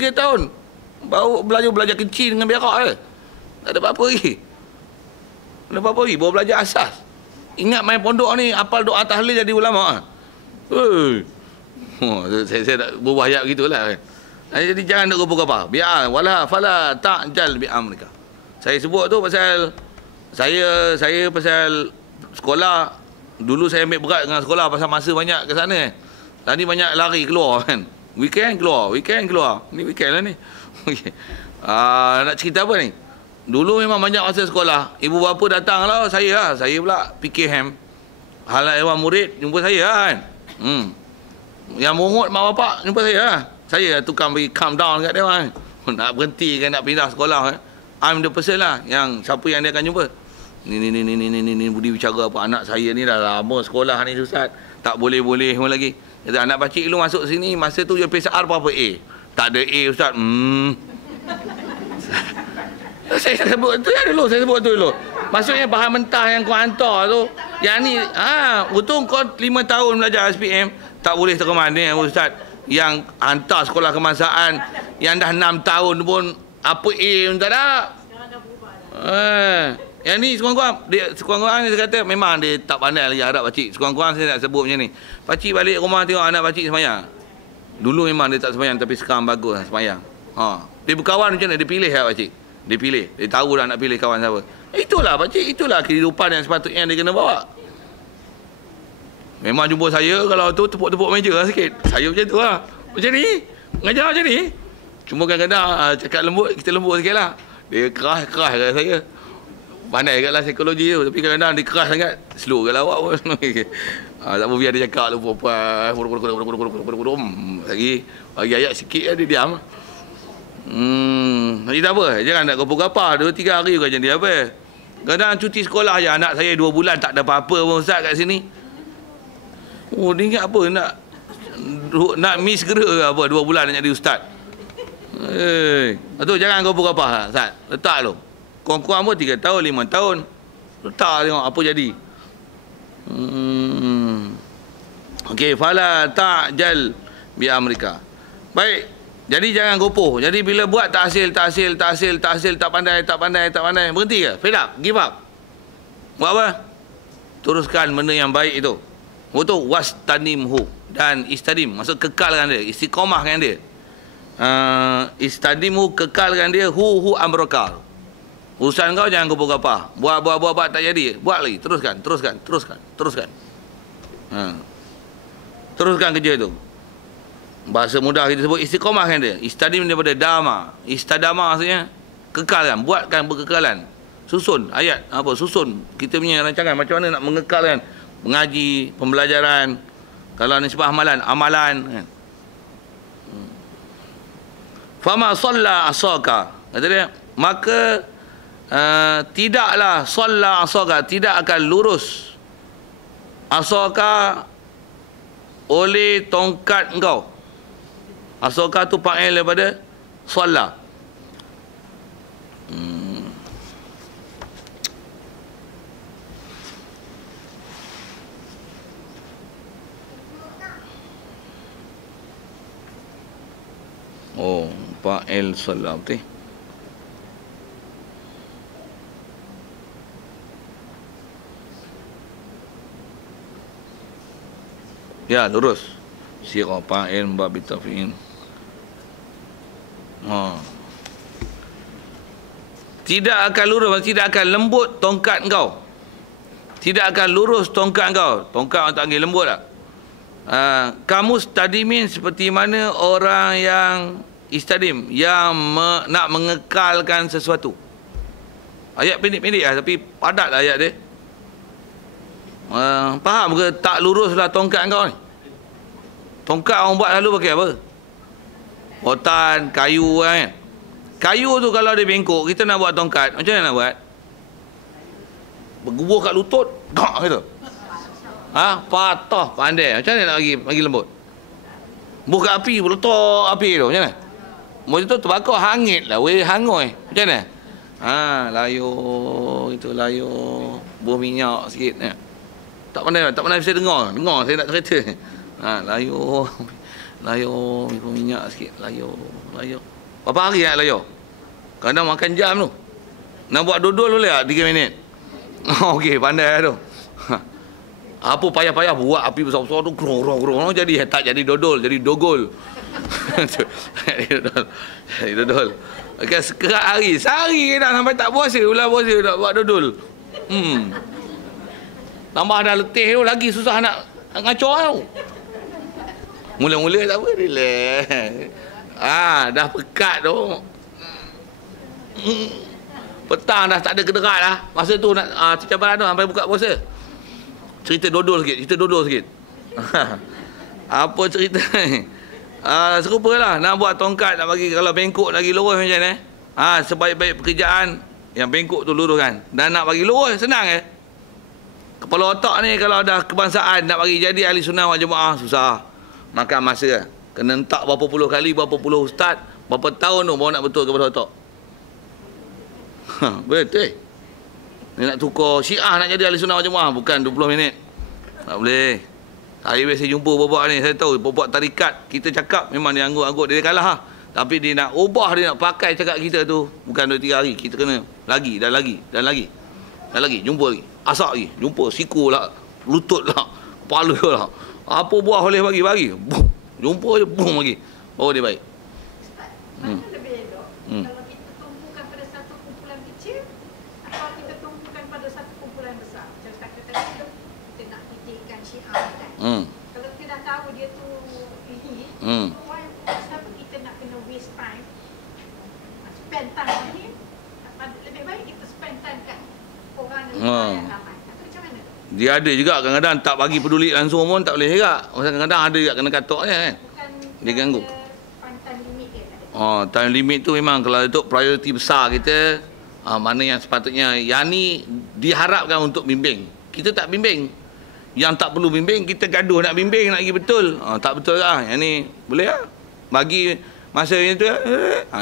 3 tahun. Baru belajar kecil dengan berak je. Tak ada apa-apa lagi. Tak ada apa-apa lagi. Baru belajar asas. Ingat main pondok ni, apal doa tahlil jadi ulama. Saya tak berubah ayat begitulah. Jadi jangan nak gopoh-gopoh. Biar wala fala ta'jal bi amrika. Saya sebut tu pasal saya pasal sekolah. Dulu saya ambil berat dengan sekolah pasal masa banyak ke sana. Tadi banyak lari keluar kan. Weekend keluar. Ni weekend lah ni. Nak cerita apa ni? Dulu memang banyak masa sekolah. Ibu bapa datang lah. Saya pula PKM. Halal Dewan Murid jumpa saya kan. Yang mungut mak bapak jumpa saya lah. Saya tukang bagi calm down kat dia kan. Nak berhenti kan, nak pindah sekolah kan. I'm the person lah yang siapa yang dia akan jumpa. Ni budi bicara apa, anak saya ni dah lama sekolah ni Ustaz. Tak boleh pun lagi. Kata anak pakcik dulu masuk sini, masa tu dia PCR berapa A? Tak ada A Ustaz. Saya sebut tu dulu. Maksudnya bahan mentah yang kau hantar tu, yang ni betul kau 5 tahun belajar SPM, tak boleh terkeman ni Ustaz. Yang hantar sekolah kebangsaan yang dah 6 tahun pun apa A pun tak ada. Yang ni sekurang-kurang dia kata memang dia tak pandai lagi Arab pakcik. Sekurang-kurang saya nak sebut macam ni. Pakcik balik rumah tengok anak pakcik sembahyang. Dulu memang dia tak sembahyang tapi sekarang bagus sembahyang. Dia berkawan macam mana? Dia pilih lah pakcik. Dia pilih. Dia tahu dah nak pilih kawan siapa. Itulah pakcik, itulah kehidupan yang sepatutnya dia kena bawa. Memang jumpa saya kalau tu tepuk-tepuk meja lah sikit. Saya macam tu lah. Macam ni. Mengajar macam ni. Cuma kadang-kadang cakap lembut, kita lembut sikit lah. Dia keras kat saya. Pandai kat lah psikologi tu. Tapi kadang-kadang dia keras sangat. Slow kat lah awak pun. Tak apa biar dia cakap tu. Lagi bagi ayat sikit lah dia diam. Jadi tak apa. Jangan nak gapa-gapa. 2-3 hari ke macam dia apa. Kadang cuti sekolah je. Anak saya 2 bulan tak ada apa-apa pun Ustaz kat sini. Dia ingat apa nak miss segera ke apa 2 bulan nak jadi ustaz. Tu jangan gapa-gapa Ustaz. Letak tu. Kurang-kurang pun 3 tahun, 5 tahun. Letak tengok apa jadi. Okey, fala ta'jal bi amrika. Baik. Jadi jangan gopoh. Jadi bila buat tak hasil, tak pandai. Berhenti ke? Fed up? Give up? Buat apa? Teruskan benda yang baik itu. Betul, wastanimhu. Dan istadim, maksud kekalkan dia. Istiqomahkan dia. Istadimhu, kekalkan dia. Hu amrokal. Urusan kau jangan gopoh-gopoh. Buat tak jadi. Buat lagi. Teruskan. Teruskan kerja tu. Bahasa mudah kita sebut istiqomahkan dia. Istadim daripada dama. Istadama maksudnya kekalkan, buatkan berkekalan. Susun ayat apa? Susun kita punya rancangan macam mana nak mengekalkan mengaji, pembelajaran. Kalau nisbah amalan. Fama shalla asaka. Kata dia, maka tidaklah shalla asaka, tidak akan lurus asaka oleh tongkat engkau. Asaka tu fa'il daripada shalla. Fa'il shalla betul. Ya, lurus. Sirah fa'il babi tafi'in. Tidak akan lurus, tidak akan lembut tongkat engkau. Tidak akan lurus tongkat engkau. Tongkat orang tak panggil lembut tak? Kamu stadimin seperti mana orang yang istadim, yang nak mengekalkan sesuatu. Ayat pendek-pendek lah, tapi padat lah ayat dia. Faham ke tak luruslah tongkat engkau ni? Tongkat orang buat lalu pakai apa? Rotan, kayu kan. Kayu tu kalau dia bengkok, kita nak buat tongkat, macam mana nak buat? Bergubuh kat lutut, gak gitu. Patah, pandai. Macam mana nak bagi lembut? Buh kat api, letak api tu, macam mana? Macam tu terbakar hangit lah, hangoi. Macam mana? Layu. Buah minyak sikit. Tak pandai saya dengar saya nak cerita. Layu. Layar minyak sikit. Layar. Berapa hari nak layar? Kadang makan jam tu. Nak buat dodol boleh tak 3 minit? Okey, pandai tu. Apa payah-payah buat api besar-besar tu grong jadi tak jadi dodol, jadi dogol. Jadi dodol. Okey, sekerat hari. Sehari dah sampai tak puasa, ulah puasa nak buat dodol. Tambah dah letih tu lagi susah nak ngacor tu. Mula-mula tak apa, relax. Dah pekat tu. Petang dah tak ada kederat dah. Masa tu nak cabaran tu sampai buka puasa. Cerita dodol sikit. Apa cerita ni? Serupalah nak buat tongkat, nak bagi kalau bengkok lagi lurus macam ni. Sebaik-baik pekerjaan yang bengkok tu luruskan. Dan nak bagi lurus senang Kepala otak ni kalau dah kebangsaan nak bagi jadi ahli sunnah wal jemaah susah. Makan masa. Kena entak berapa puluh kali, berapa puluh ustaz, berapa tahun tu baru nak betul kepala otak. Betul. Ni nak tukar Syiah nak jadi ahli sunnah wal jemaah bukan 20 minit. Tak boleh. Hari biasa jumpa babak ni, saya tahu babak tarikat kita cakap memang dia anggut-anggut dia kalah lah. Tapi dia nak ubah, dia nak pakai cakap kita tu bukan 2-3 hari. Kita kena lagi jumpa lagi. Asak lagi, jumpa siku lah, lutut lah, kepala lah. Apa buah boleh bagi. Boom. Jumpa je boom lagi. Baru dia baik. Mana lebih elok? Kalau kita tumpukan pada satu kumpulan kecil atau kita tumpukan pada satu kumpulan besar. Macam kata tadi kita nak fikirkan Syiah kan. Kalau kita dah tahu dia tu ini, kenapa kita nak kena waste time? Spend time ni, lebih baik kita spend time kat orang yang ramai. Atau macam mana? Dia ada juga kadang-kadang tak bagi peduli langsung pun tak boleh juga. Kadang-kadang ada juga kena katok je kan. Dia ganggu. Time limit tu memang kalau untuk prioriti besar kita, mana yang sepatutnya yang ni diharapkan untuk bimbing. Kita tak bimbing. Yang tak perlu bimbing kita gaduh nak bimbing nak pergi betul. Tak betul lah. Yang ni boleh lah. Bagi masa yang tu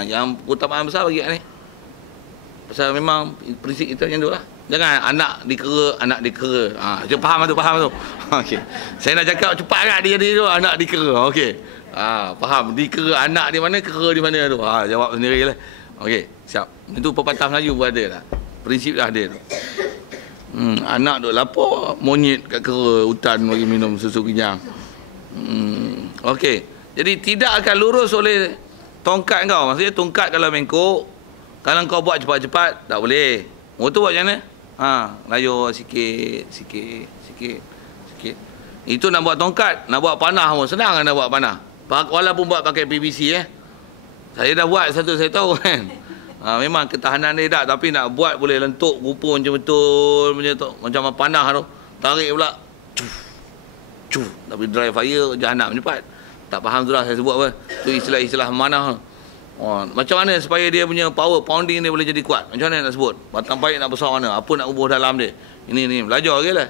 yang keutamaan besar bagi ni. Pasal memang prinsip kita macam tu lah. Jangan anak dikera. Faham tu. Okey. Saya nak cakap cepat agak dia tu anak dikera. Okey. Faham. Dikera anak di mana, kera di mana tu. Jawab sendirilah. Okey, siap. Itu pepatah Melayu pun ada lah. Prinsip dah ada tu. Anak duk lapar, monyet kat kera hutan bagi minum susu kenyang. Okey. Jadi tidak akan lurus oleh tongkat kau. Maksudnya tongkat kalau bengkok, kalau kau buat cepat-cepat tak boleh. Motor buat macam mana? Layar sikit. Itu nak buat tongkat, nak buat panah pun senang nak buat panah. Walaupun buat pakai PVC Saya dah buat satu, saya tahu kan. Memang ketahanan dia tak, tapi nak buat boleh lentuk rupa macam betul macam tu, macam panah tu. Tarik pula. Cuh. Tapi dry fire jahanam cepat. Tak faham tu lah saya sebut apa. Tu istilah-istilah manah. Macam mana supaya dia punya power pounding dia boleh jadi kuat? Macam mana nak sebut? Batang paik nak besar mana? Apa nak ubah dalam dia? Ini belajar ke lah.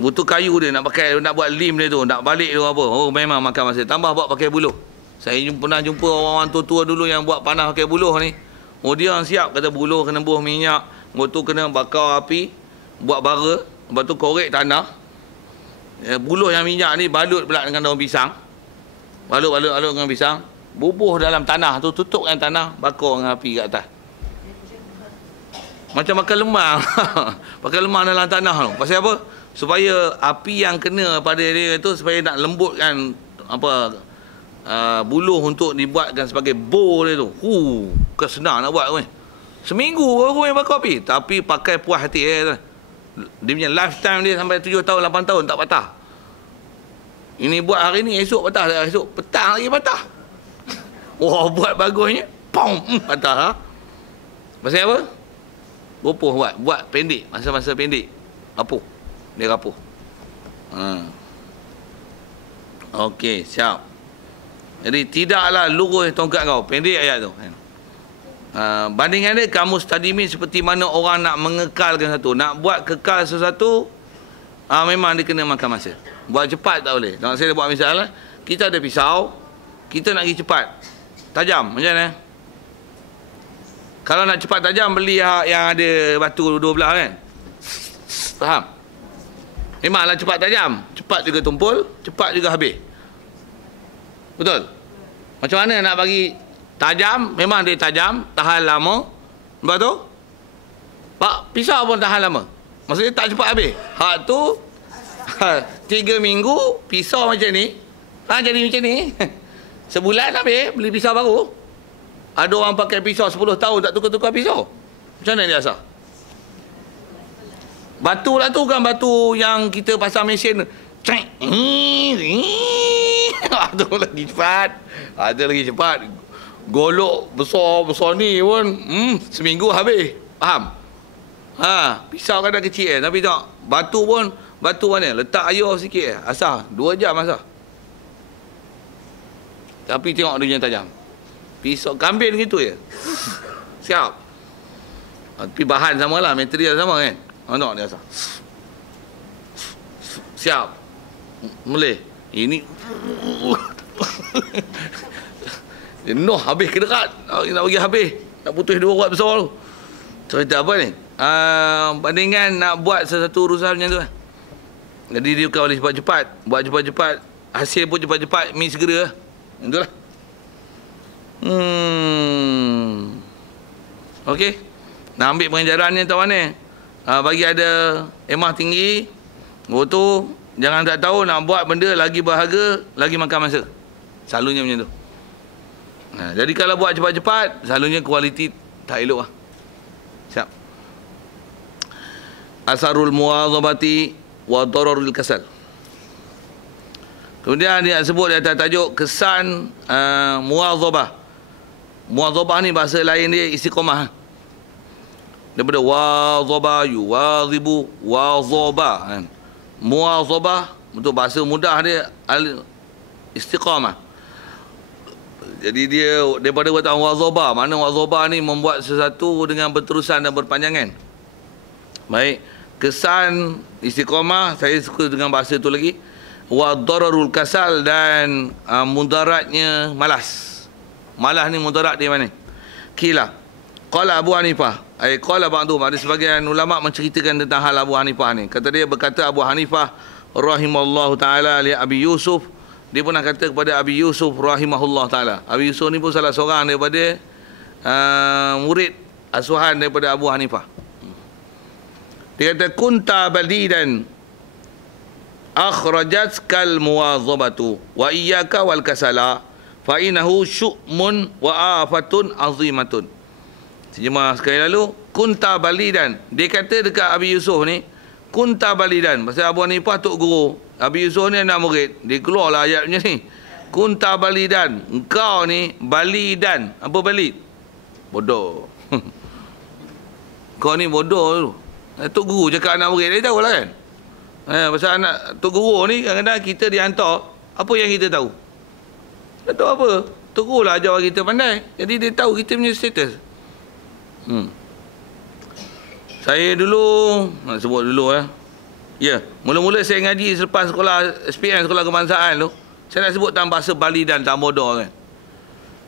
Butuh kayu dia nak pakai, nak buat lim dia tu, nak balik tu apa. Memang makan masa. Tambah buat pakai buluh. Saya pernah jumpa orang-orang tua-tua dulu yang buat panah pakai buluh ni. Dia orang siap kata buluh kena buah minyak, tu kena bakar api, buat bara, lepas tu korek tanah. Buluh yang minyak ni balut pula dengan daun pisang. Balut dengan pisang, bubuh dalam tanah tu, tutupkan tanah, bakar dengan api kat atas. Macam makan lemang. Pakai lemang dalam tanah tu. Pasal apa? Supaya api yang kena pada dia tu supaya nak lembutkan buluh untuk dibuatkan sebagai bowl dia tu. Bukan senang nak buat kan. Seminggu baru yang bakar api, tapi pakai puas hati dia punya lifetime dia sampai 7 tahun 8 tahun tak patah. Ini buat hari ni, esok patah, esok petang lagi patah. Buat bagusnya, patah. Pasal apa? Bopoh buat pendek, masa-masa pendek. Rapuh. Dia rapuh. Okey, siap. Jadi tidaklah lurus tongkat kau. Pendek ayat tu. Bandingan dia, kamus tadimin seperti mana orang nak mengekalkan satu. Nak buat kekal sesuatu, memang dia kena makan masa. Buat cepat tak boleh. Kalau saya buat misal, kita ada pisau, kita nak pergi cepat. Tajam, macam mana? Kalau nak cepat tajam, beli yang ada batu dua belah kan? Faham? Memanglah cepat tajam. Cepat juga tumpul, cepat juga habis. Betul? Macam mana nak bagi tajam? Memang dia tajam, tahan lama. Lepas tu, pisau pun tahan lama. Maksudnya tak cepat habis. Hak tu, 3 minggu, pisau macam ni. Jadi macam ni. Sebulan habis, beli pisau baru. Ada orang pakai pisau 10 tahun tak tukar-tukar pisau. Macam mana dia asal? Batu lah tu kan batu yang kita pasang mesin. Ada lagi cepat. Ada lagi cepat. Golok besar ni pun seminggu habis. Faham? Pisau kadang kecil tapi tak. Batu pun, batu mana? Letak air sikit asal 2 jam asal. Tapi tengok dia yang tajam. Pisau kambing gitu je. Siap. Tapi bahan samalah, material sama kan. Tengok dia asal. Siap. Boleh. Ini noh habis ke dekat. Nak bagi habis. Nak putus 2 urat besar tu. Cerita apa ni? Bandingkan nak buat sesuatu urusan macam tu kan. Jadi dia bukan boleh cepat-cepat. Buat cepat-cepat. Hasil pun cepat-cepat. Mi segera. Itulah. Okey. Nak ambil pengajaran ni tahu mana? Bagi ada emah tinggi. Tu jangan tak tahu nak buat benda lagi berharga, lagi makan masa. Selalunya macam tu. Jadi kalau buat cepat-cepat, selalunya kualiti tak elok lah. Siap. Asarul muwadhabati wa dararul kasal. Kemudian dia sebut di atas tajuk kesan muwadhabah. Muwadhabah ni bahasa lain dia istiqamah. Daripada wadhaba, yuwadhibu, wadhaba kan. Muwadhabah untuk bahasa mudah dia istiqamah. Jadi dia daripada kata wadhaba, mana wadhaba ni membuat sesuatu dengan berterusan dan berpanjangan. Baik, kesan istiqamah saya suka dengan bahasa tu lagi. Wa dararul kasal dan mudaratnya malas. Malas ni mudarat di mana? Kila. Qala Abu Hanifah. Qala ba'dhum, ada sebagian ulama menceritakan tentang hal Abu Hanifah ni. Kata dia berkata Abu Hanifah rahimallahu taala li Abi Yusuf, dia pernah kata kepada Abi Yusuf rahimahullah taala. Abi Yusuf ni pun salah seorang daripada murid asuhan daripada Abu Hanifah. Dia kata kunta balidan akhrajat kal muwadhabatu wa iyyaka wal kasala fa innahu syu'mun wa afatun azimatun. Terjemah sekali lalu, kunta balidan. Dia kata dekat Abi Yusuf ni, kunta balidan. Pasal Abu Hanifah tok guru. Abi Yusuf ni anak murid. Dia keluarlah ayat macam ni. Kunta balidan. Engkau ni balidan. Apa balid? Bodoh. Kau ni bodoh tu. Tok guru cakap anak murid. Dia tahulah kan. Pasal anak tok guru ni kadang-kadang kita dihantar. Apa yang kita tahu? Tak tahu apa. Tok guru lah ajar kita pandai. Jadi dia tahu kita punya status. Saya dulu, nak sebut dulu ya, mula-mula saya ngaji selepas sekolah SPM, sekolah kebangsaan tu, saya nak sebut dalam bahasa Bali dan tak bodoh kan.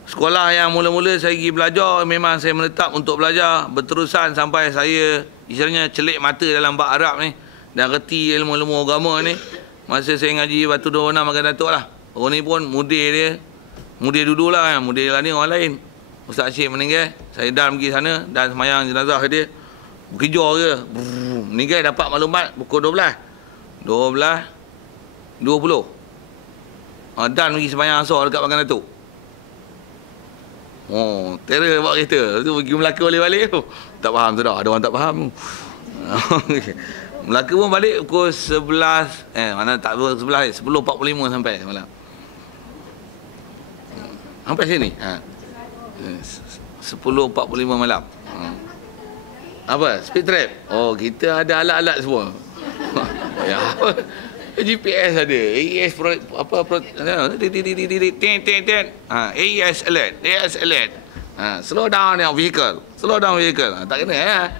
Sekolah yang mula-mula saya pergi belajar, memang saya menetap untuk belajar berterusan sampai saya istilahnya celik mata dalam bab Arab ni dan reti ilmu-ilmu agama ni. Masa saya ngaji Batu 26 Makan Datuk lah. Orang ni pun mudir dululah kan, mudir lah ni orang lain. Ustaz Syed meninggal, saya dan pergi sana dan semayang jenazah dia. Berkejar ke, meninggal dapat maklumat pukul 12. 20. Dan pergi semayang asar dekat Makan Datuk. Terror bawa kereta. Tu pergi Melaka balik tu. Tak faham tu dah, ada orang tak faham. Melaka pun balik pukul 11. Mana tak 11, 10.45 sampai malam. Sampai sini. 10.45 malam. Apa? Speed trap. Kita ada alat-alat semua. Ya. GPS ada. AES AES alert. AES alert. Slow down your vehicle. Slow down vehicle. Tak kena ya.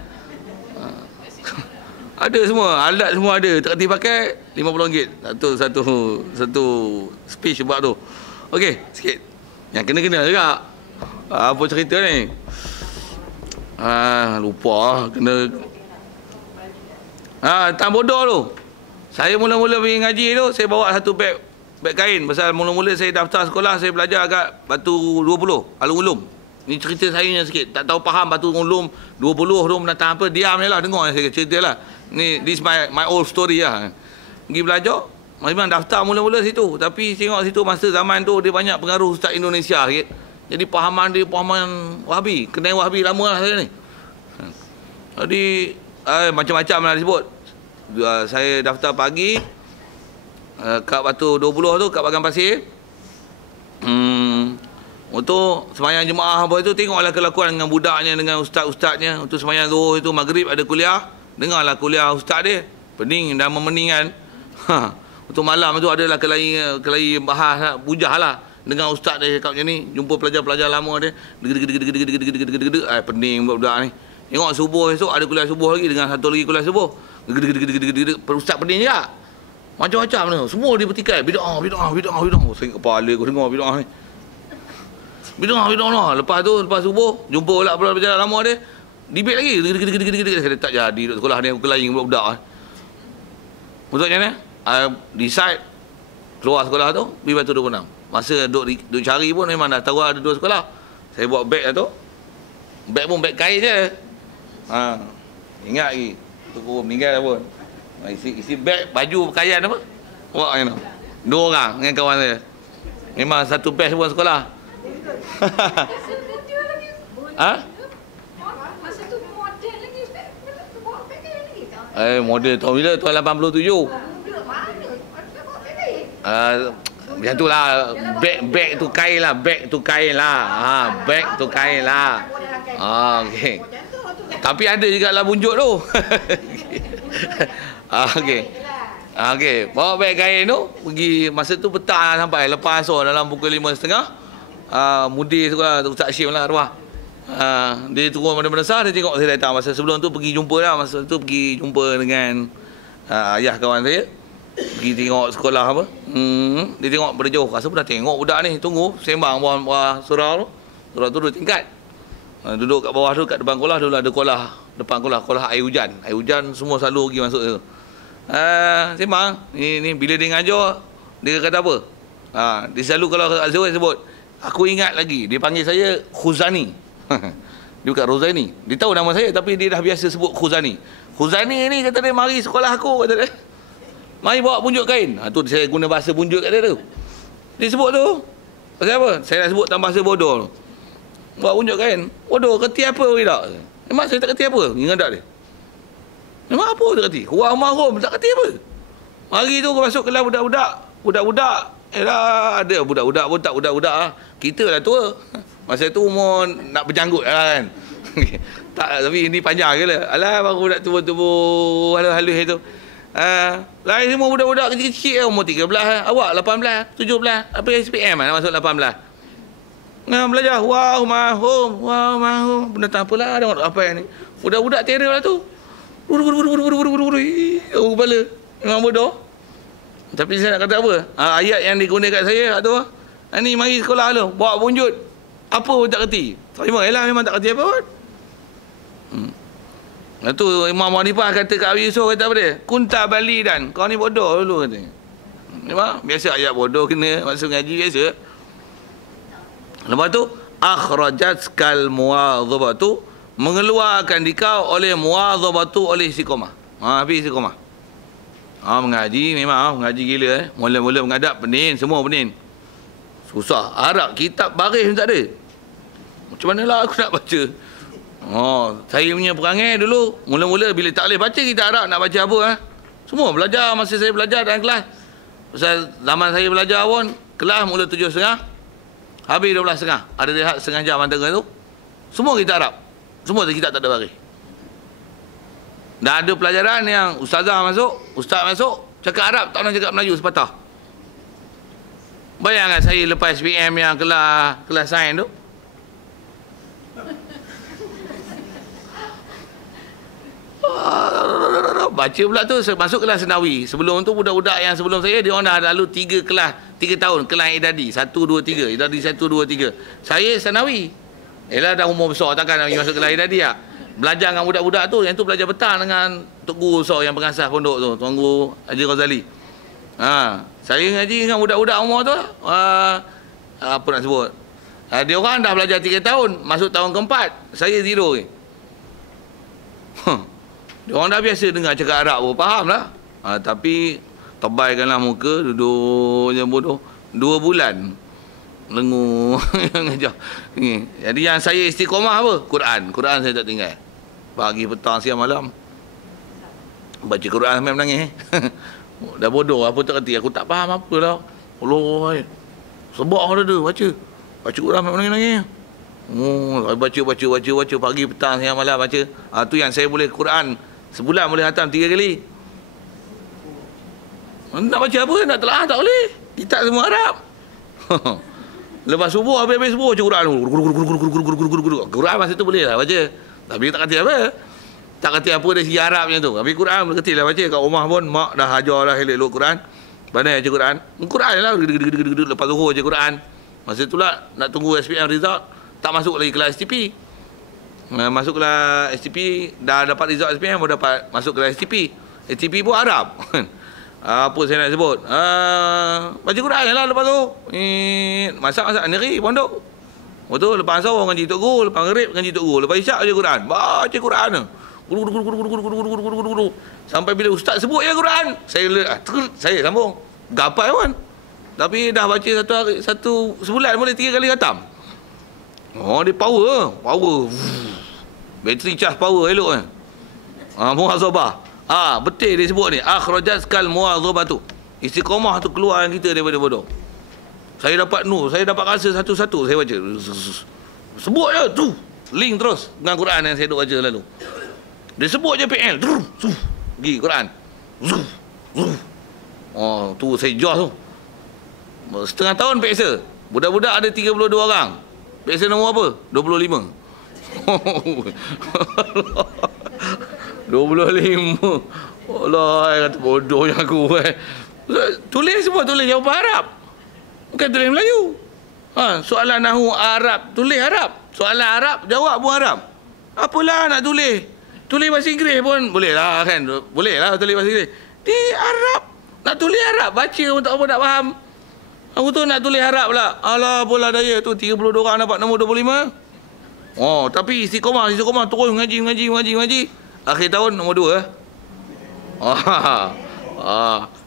Ada semua, alat semua ada. Tak kerti pakai RM50. Satu speech buat tu. Okey, sikit. Yang kena-kena juga. Apa cerita ni? Lupa kena. Tak bodoh tu. Saya mula-mula pergi ngaji tu, saya bawa satu beg kain. Pasal mula-mula saya daftar sekolah, saya belajar agak Batu 20, Alun-Ulum. Ni cerita saya sikit. Tak tahu faham Batu Ulum 20 tu menatang apa. Diam je lah, dengar saya cerita lah. Ni, this my old story lah. Pergi belajar, memang daftar mula-mula situ. Tapi tengok situ masa zaman tu, dia banyak pengaruh Ustaz Indonesia sikit. Jadi pahaman dia, pahaman Wahabi. Kenal Wahabi lama lah saya ni. Jadi, macam-macam lah disebut. Saya daftar pagi, kat Batu 20 tu, kat Bagan Pasir. Untuk semayang jemaah apa itu, tengoklah kelakuan dengan budaknya, dengan ustaz-ustaznya. Untuk semayang zuhur itu, maghrib ada kuliah. Dengarlah kuliah ustaz dia. Pening dan memeningan. Untuk malam tu adalah kelahi bahas, bujah lah. Dengan ustaz dia cakap macam ni. Jumpa pelajar-pelajar lama dia. Pening budak-budak ni. Tengok subuh esok, ada kuliah subuh lagi. Dengan satu lagi kuliah subuh. Ustaz pening juga. Macam-macam ni. Semua dia bertikai. Bid'ah. Saya kepala aku dengar bid'ah ni. Bid'ah lah. Lepas tu, lepas subuh, jumpa pula pelajar lama dia. Debate lagi. Saya tak jadi duduk sekolah ni. Aku kelahi dengan budak-budak. Maksudnya ni, decide keluar sekolah tu, pergi Batu 26. Masa duduk cari pun memang dah tahu ada 2 sekolah. Saya bawa beg lah tu. Beg pun beg kain je. Ingat lagi. Tu meninggal pun. Isi beg, baju pakaian apa? Buat macam tu. 2 orang dengan kawan saya. Memang satu batch pun sekolah. Masa tu model lagi Ustaz. Bawa beg kain lagi tak? Model tahun bila? Tahun 87. Mana? Ada bawa beg kain? Macam tu lah. Beg tu kain lah. Beg tu kain lah. Beg tu kain lah. Okey. Tapi ada juga lah bunjuk tu. Okey. Okey. Bawa beg kain tu. Pergi masa tu petang lah sampai. Lepas asar dalam pukul 5.30. Mudir sekolah Ustaz Hashim lah arwah. Dia turun pada besar, dia tengok saya datang. Masa sebelum tu pergi jumpa lah. Masa tu pergi jumpa dengan ayah kawan saya. Pergi tengok sekolah apa. Dia tengok pada jauh. Rasa pun dah tengok budak ni. Tunggu sembang bawah surau tu. Surau tu 2 tingkat. Duduk kat bawah tu, kat depan kolah dulu ada kolah. Depan kolah air hujan. Air hujan semua selalu pergi masuk tu. Sembang. Ni bila dia ngajar, dia kata apa? Dia selalu kalau Azwar sebut, aku ingat lagi, dia panggil saya Khuzani. Dia bukan Rozani. Dia tahu nama saya tapi dia dah biasa sebut Khuzani. Khuzani ni kata dia mari sekolah aku, kata dia. Mari bawa bunjuk kain. Tu saya guna bahasa bunjuk kat dia tu. Dia sebut tu. Pasal apa? Saya nak sebut dalam bahasa bodoh tu. Bawa bunjuk kain. Bodoh, kerti apa tak? Memang saya tak kerti apa? Ngadak dia. Memang apa tak kerti? Huam tak kerti apa? Mari tu aku masuk kelas budak-budak. Budak-budak. Ada budak-budak pun tak budak-budak lah. Kita lah tua. Masa tu umur nak berjanggut lah kan. Tak, tapi ini panjang je lah. Alah, baru budak tua-tua halus-halus itu. Lain semua budak-budak kecil-kecil umur 13 awak 18, 17. Apa SPM nak masuk 18. Belajar. Wow, mahum. Benda tak apalah. Tengok apa yang ni. Budak-budak terror lah tu. Kepala. Memang bodoh. Tapi saya nak kata apa? Ayat yang digunakan kat saya tu. Ni mari sekolah lu. Bawa bunjut. Apa pun tak kerti. Memang tak kerti apa pun. Itu Imam Hanifah kata kat Abi Yusuf, kata apa dia? Kunta balidan. Kau ni bodoh dulu katanya. Memang biasa ayat bodoh kena masuk ngaji biasa. Lepas tu akhrajatkal muwadhabatu, mengeluarkan dikau oleh muwadhabatu, oleh istiqamah. Habis istiqamah. Mengaji memang mengaji gila Mula-mula mengadap pening, semua pening. Susah. Arab kitab baris pun tak ada. Macam manalah aku nak baca? Saya punya perangai dulu, mula-mula bila tak boleh baca kitab Arab, nak baca apa semua belajar masa saya belajar dalam kelas. Pasal zaman saya belajar pun, kelas mula 7.30, habis 12.30. Ada rehat setengah jam antara tu. Semua kitab Arab. Semua kitab tak ada baris. Dan ada pelajaran yang ustaz masuk, cakap Arab, tak nak cakap Melayu sepatah. Bayangkan saya lepas SPM yang kelas sains tu. Baca pula tu, masuk kelas Senawi. Sebelum tu budak-budak yang sebelum saya, dia orang dah lalu 3 tahun kelas Idadi 1, 2, 3. Idadi 1, 2, 3. Saya Senawi. Yelah dah umur besar, takkan nak pergi masuk kelas Idadi tak? belajar dengan budak-budak tu, yang tu belajar petang dengan Tok Guru so yang pengasas pondok tu, Tuan Guru Haji Ghazali. Saya ngaji dengan budak-budak umur tu, apa nak sebut? Dia orang dah belajar 3 tahun, masuk tahun keempat, saya 0 ni. Dia orang dah biasa dengar cakap Arab pun faham lah. Tapi tebaikanlah muka, duduk je bodoh 2 bulan. Lengu ngajar. Jadi yang saya istiqomah apa? Quran saya tak tinggal. Pagi, petang, siang, malam baca Quran sampai menangis. Dah bodoh, apa tak kerti, aku tak faham apalah. Allah, sebab dah tu baca Quran sampai menangis. Baca pagi, petang, siang, malam baca. Tu yang saya boleh Quran sebulan boleh khatam 3 kali. Nak baca apa? Nak telah tak boleh. Kitab semua Arab. Lepas subuh, habis subuh baca Quran. Quran masa tu boleh lah baca. Tapi tak kata apa. Tak kata apa dari segi Arabnya tu. Tapi Quran boleh kata lah baca. Kat rumah pun mak dah ajar lah elok Quran. Pandai baca Quran. Quran lah. Lepas zuhur baca Quran. Masa tu lah nak tunggu SPM result. Tak masuk lagi kelas STP. Masuk kelas STP. Dah dapat result SPM baru dapat masuk kelas STP. STP pun Arab. Apa saya nak sebut? Baca Quran lah lepas tu. Masak negeri pondok. Betul, lepas asar orang ngaji Tok Guru, lepas maghrib ngaji Tok Guru, lepas isyak baca Quran. Baca Quran. Sampai bila ustaz sebut je Quran, saya sambung. Gapai pun. Tapi dah baca satu sebulan boleh 3 kali khatam. Dia power. Bateri charge power elok kan. Muhasabah. Betul dia sebut ni. Akhrajat kal muhasabah tu. Istiqamah tu keluar yang kita daripada bodoh. Saya dapat saya dapat rasa satu-satu saya baca. Sebut je tu. Link terus dengan Quran yang saya duk baca lalu. Dia sebut je PL. Pergi Quran. Tu saya jos tu. Setengah tahun peksa. Budak-budak ada 32 orang. Peksa nombor apa? 25. 25. Allah, kata bodohnya aku. Tulis semua, tulis jawapan Arab. Bukan tulis Melayu. Soalan nahu Arab, tulis Arab. Soalan Arab, jawab pun Arab. Apalah nak tulis? Tulis bahasa Inggeris pun boleh lah kan? Boleh lah tulis bahasa Inggeris. Di Arab. Nak tulis Arab, baca pun tak apa nak faham. Aku tu nak tulis Arab pula. Alah, bola daya tu 32 orang dapat nombor 25. Tapi istiqomah terus ngaji. Akhir tahun nombor 2.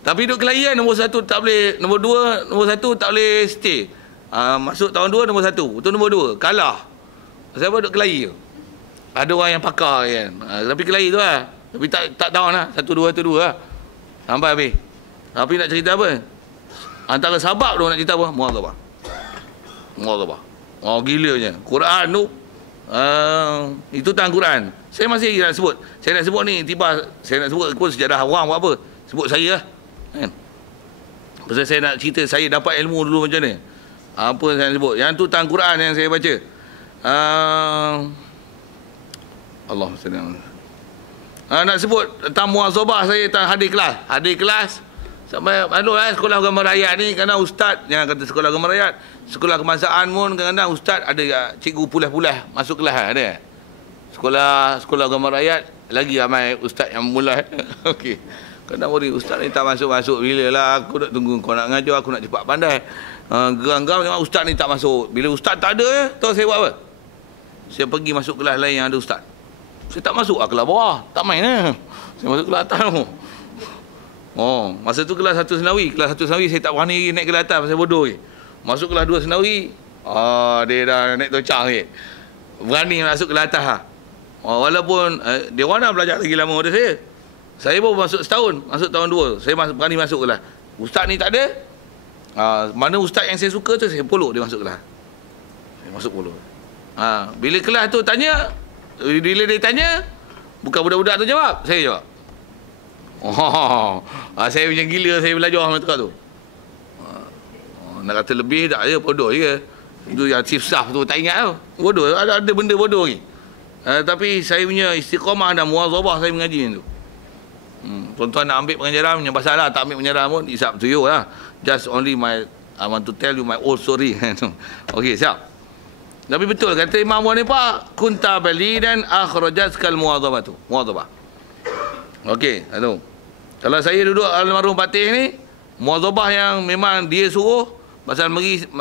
Tapi duduk kelahiran nombor 1 tak boleh, nombor 2, nombor 1 tak boleh stay. Masuk tahun 2 nombor 1. Itu nombor 2. Kalah. Siapa duduk kelahi tu? Ada orang yang pakar kan. Tapi kelahi tu lah. Tapi tak tahu lah. 1, 2 tu 2 lah. Sampai habis. Tapi nak cerita apa? Antara sabab tu nak cerita apa? Muhasabah. Gilanya. Quran tu. Itu tentang Quran. Saya masih nak sebut. Saya nak sebut ni tiba saya nak sebut pun sejarah awam buat apa. Sebut saya lah. Kan? Pasal saya nak cerita saya dapat ilmu dulu macam ni. Apa saya nak sebut? Yang tu tentang Quran yang saya baca. Allah SWT. Nak sebut tentang muhasabah saya tentang hadir kelas. Sampai sekolah agama rakyat ni kadang ustaz, jangan kata sekolah agama rakyat, sekolah kebangsaan pun kadang-kadang ustaz ada cikgu pulas-pulas masuk kelas ada. Sekolah agama rakyat lagi ramai ustaz yang mula. Okey. Kadang worry ustaz ni tak masuk bila lah aku nak tunggu kau nak ngajar aku nak cepat pandai. Geram-geram memang ustaz ni tak masuk. Bila ustaz tak ada tahu saya buat apa? Saya pergi masuk kelas lain yang ada ustaz. Saya tak masuk kelas bawah, tak main lah. Saya masuk kelas atas tu. Masa tu kelas 1 senawi. Kelas 1 senawi saya tak berani naik kelas atas pasal bodoh je. Masuk kelas 2 senawi, dia dah naik tocang je. Berani masuk kelas atas lah. Walaupun dia orang dah belajar lagi lama daripada saya. Saya pun masuk setahun, masuk tahun 2. Saya berani masuk kelas. Ustaz ni tak ada. Mana ustaz yang saya suka tu saya follow dia masuk kelas. Saya masuk follow. Bila kelas tu tanya, bila dia tanya, bukan budak-budak tu jawab, saya jawab. Saya macam gila saya belajar sama tukar tu. Nak kata lebih tak ada bodoh je. Itu yang chief staff tu tak ingat tau. Bodoh, ada benda bodoh lagi. Tapi saya punya istiqamah dan muhasabah saya mengaji tu. Tuan-tuan nak ambil pengajaran punya pasal lah, tak ambil pengajaran pun it's up to you lah. Just only I want to tell you my old story. Okey, siap. Tapi betul kata Imam Abu Hanifah, kunta balidan akhrajatkal muwadhabatu. Muwadhabah. Okey, aduh. Kalau saya duduk almarhum Patih ni, muwadhabah yang memang dia suruh, pasal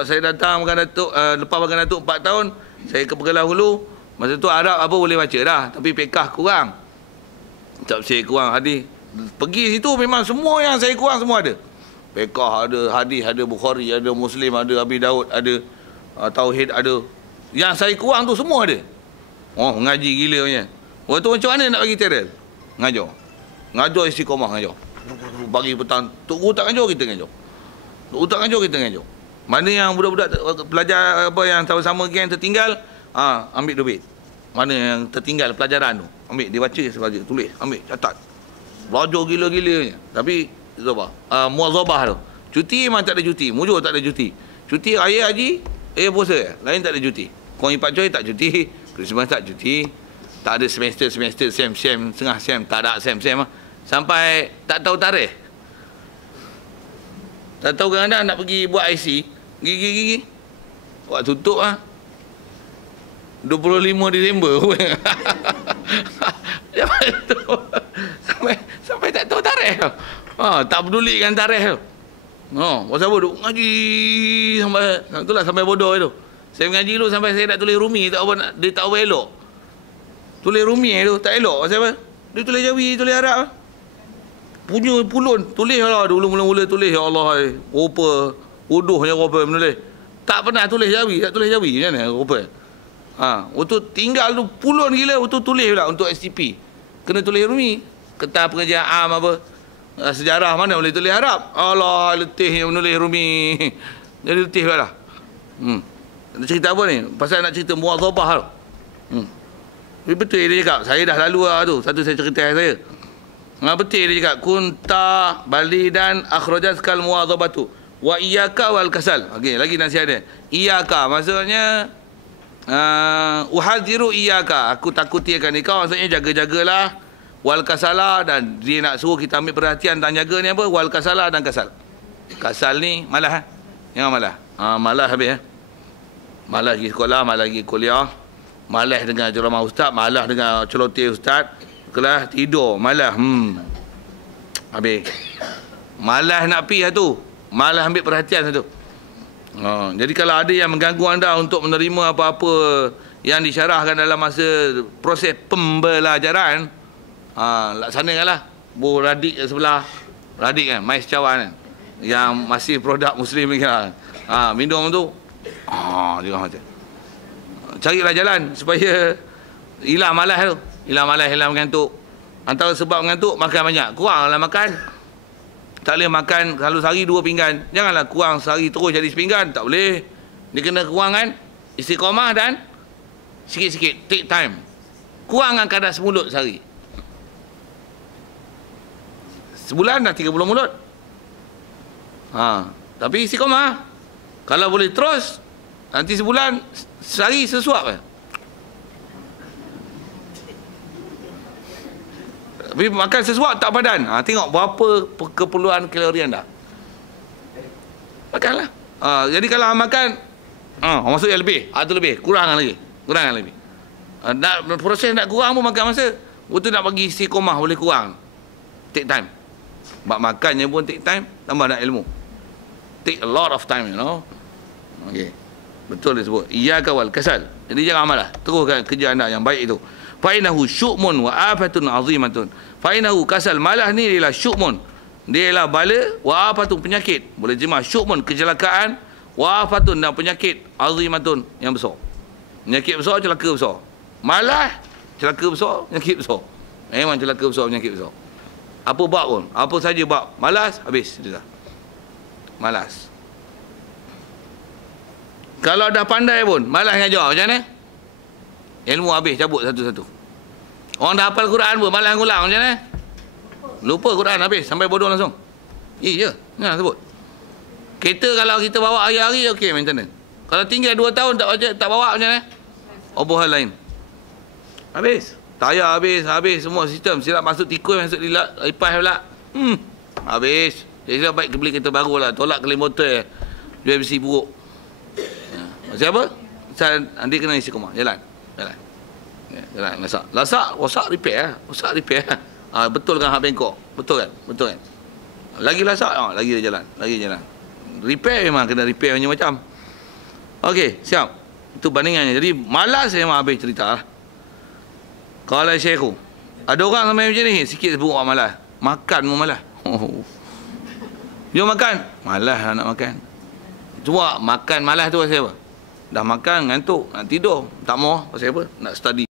saya datang makan Datuk, lepas makan Datuk 4 tahun, saya ke Pegelang Hulu. Masa tu Arab apa boleh baca dah, tapi fiqh kurang. Tafsir kurang, hadis. Pergi situ memang semua yang saya kurang semua ada. Fiqh ada, hadis ada, Bukhari ada, Muslim ada, Abi Daud ada, Tauhid ada. Yang saya kurang tu semua ada. Oh, ngaji gila punya. Waktu macam mana nak bagi terel? Ngajar. Ngajar istiqamah ngajar. Pagi petang, tok guru tak ngajar, kita ngajar. Tok guru tak ngajar, kita ngajar. Mana yang budak-budak pelajar apa yang sama-sama geng tertinggal, ambil duit. Mana yang tertinggal pelajaran tu, ambil dia baca saja, tulis, ambil, catat. Belajar gila-gilanya. Tapi apa? Muwadzabah tu. Cuti memang tak ada cuti, mujur tak ada cuti. Cuti raya haji, puasa, lain tak ada cuti. Kong Ipak Coy tak cuti, Christmas tak cuti. Tak ada semester, sem, setengah sem, tak ada sem. Sampai tak tahu tarikh. Tak tahu kadang-kadang nak pergi buat IC, gigi. Buat tutup 25 Disember. sampai tak tahu tarikh. Tak pedulikan tarikh tu. Pasal apa duk ngaji sampai bodoh tu. Saya mengaji dulu sampai saya nak tulis Rumi, tak apa, dia tak apa elok. Tulis Rumi tu tak elok. Pasal apa? Dia tulis Jawi, tulis Arab. Punya pulun, tulis lah dulu mula-mula tulis, ya Allah, rupa bodohnya rupa menulis. Tak pernah tulis Jawi, tak tulis Jawi macam mana rupa. Waktu tinggal tu pulun gila, waktu tulis pula untuk STP. Kena tulis Rumi. Ketua pengajian am apa, sejarah mana boleh tulis Arab. Allah, letihnya menulis Rumi. Jadi letih pula lah. Nak cerita apa ni? Pasal nak cerita muwadzabah tu. Betul dia cakap. Saya dah lalu lah tu. Satu saya cerita saya. Betul dia cakap. Kunta balidan akhrajatkal muwadzabatu. Wa iyyaka wal kasal. Okey, lagi nasihat dia. Iyyaka maksudnya uhadziru iyyaka. Aku takuti akan kau. Maksudnya jaga-jagalah. Wal kasala, dan dia nak suruh kita ambil perhatian dan jaga ni apa? Wal kasala dan kasal. Kasal ni malah. Yang malah. Malah habis Malas pergi sekolah, malas pergi kuliah, malas dengar ceramah ustaz, malas dengar celoteh ustaz, kelas tidur, malas. Habis. Malas nak pergi satu, malas ambil perhatian satu. Jadi kalau ada yang mengganggu anda untuk menerima apa-apa yang disyarahkan dalam masa proses pembelajaran, laksanakanlah. Bu Radik kat sebelah, Radik kan, Mais Cawan kan, yang masih produk Muslim ni kan. Minum tu. Dia macam. Carilah jalan supaya hilang malas tu. Hilang malas, hilang mengantuk. Antara sebab mengantuk, makan banyak. Kuranglah makan. Tak boleh makan selalu sehari 2 pinggan. Janganlah kurang sehari terus jadi sepinggan. Tak boleh. Dia kena kurangkan istiqamah dan sikit-sikit. Take time. Kurangkan kadar semulut sehari. Sebulan dah 30 mulut. Tapi istiqamah. Kalau boleh terus, nanti sebulan sehari sesuap je. Tapi makan sesuap tak badan. Tengok berapa keperluan kalori anda. Makanlah. Jadi kalau makan, maksudnya lebih, atau lebih, kurangkan lagi. Proses nak kurang pun makan masa. Waktu nak bagi istiqamah boleh kurang. Take time. Bak makannya pun take time, tambah nak ilmu. Take a lot of time, you know. Okey. Betul dia sebut. Iyyaka wal kasal. Jadi jangan malas. Teruskan kerja anda yang baik itu. Fa innahu syu'mun wa afatun azimatun. Fa innahu kasal, malas ni ialah syu'mun. Dia ialah bala wa afatun, penyakit. Boleh terjemah syu'mun, kecelakaan, wa afatun, dan penyakit azimatun, yang besar. Penyakit besar, celaka besar. Malas, celaka besar, penyakit besar. Memang celaka besar, penyakit besar. Apa bab pun, apa saja bab. Malas, habis. Malas. Kalau dah pandai pun, malas ngajar, macam mana? Ilmu habis, cabut satu-satu. Orang dah hafal Quran pun, malas ngulang, macam mana? Lupa Quran habis, sampai bodoh langsung. Ya, sebut. Kereta kalau kita bawa hari-hari, okey, maintenance. Kalau tinggal 2 tahun tak bawa, macam mana? Oboh hal lain. Habis. Tayar habis, semua sistem. Silap masuk tikus, masuk lipas pula. Habis. Jadi silap baik beli kereta baru lah. Tolak klaim motor. Jual besi buruk. Siapa? Saya nanti kena isi koma. Jalan. Jalan. Ya, jalan lasak repair. Rosak repair. Betul kan hak bengkok? Betul kan? Betul kan? Lagi lasak, lagi dia jalan. Lagi jalan. Repair memang kena repair macam-macam. Okey, siap. Itu bandingannya. Jadi malas saya memang habis cerita lah. Kalau syekhu, ada orang sampai macam ni, sikit sebut orang malas. Makan pun malas. Jom makan. Malas lah nak makan. Cuba makan malas tu pasal apa? Dah makan, ngantuk, nak tidur. Tak mau pasal apa? Nak study.